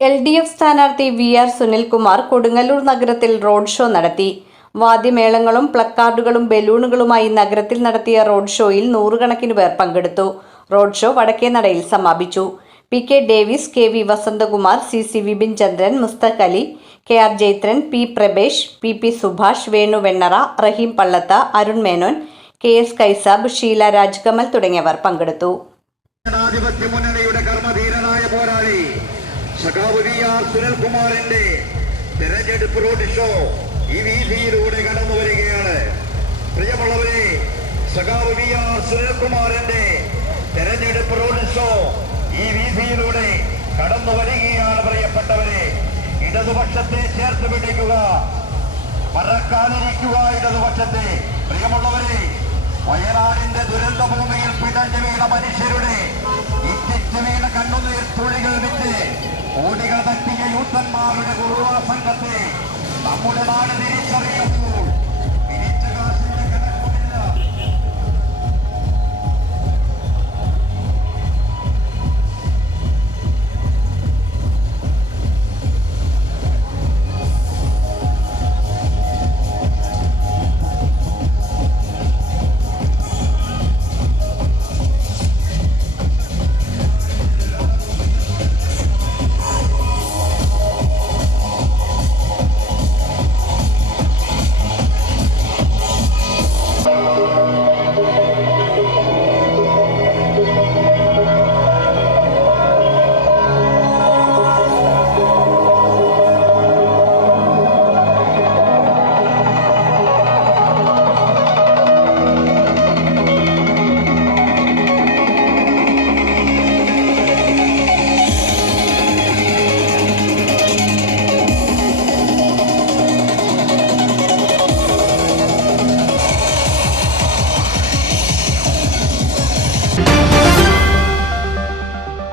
LDF സ്ഥാനാർത്ഥി VR Sunilkumar Kodungallur നഗരത്തിൽ road show നടത്തി. വാദ്യമേളങ്ങളും പ്ലക്കാർഡുകളും ബലൂണുകളുമായി നഗരത്തിൽ നടത്തിയ റോഡ് ഷോയിൽ നൂറുകണക്കിന് പേർ പങ്കെടുത്തു. റോഡ് ഷോ വടക്കേനടയിൽ സമാപിച്ചു. PK Davis, KV Vasanthakumar, CC Vipin Chandran, Musthaq Ali, KR Jaithran, P Prabhesh, PP Subhash, Venu Vennara, Raheem Pallath, Arun Menon, KS Kaisab, Sheela Rajkamal തുടങ്ങിയവർ പങ്കെടുത്തു. സഖാവ് VR സുനിൽകുമാറിന്റെ തെരഞ്ഞെടുപ്പ് റോഡ് ഷോ ഈ വീതിയിലൂടെ കടന്നു വരികയാണ്. പ്രിയമുള്ളവരെ, സഖാവ് VR സുനിൽകുമാറിന്റെ തെരഞ്ഞെടുപ്പ് റോഡ് ഷോ ഈ വീതിയിലൂടെ കടന്നു വരികയാണ്. പ്രിയപ്പെട്ടവരെ, ഇടതുപക്ഷത്തെ ചേർത്ത് പിടിക്കുക, മറക്കാതിരിക്കുക ഇടതുപക്ഷത്തെ. പ്രിയമുള്ളവരെ, വയനാടിന്റെ ദുരന്ത ഭൂമിയിൽ പിടഞ്ഞു വീണ മനുഷ്യരുടെ ഇറ്റിച്ചു വീണ കണ്ണുനീർ തുള്ളികൾ വിറ്റ് കോടികൾ തട്ടിയ യൂത്തന്മാരുടെ കുറുവാ സംഘത്തെ നമ്മുടെ നാട് തിരിച്ചറിയുമ്പോൾ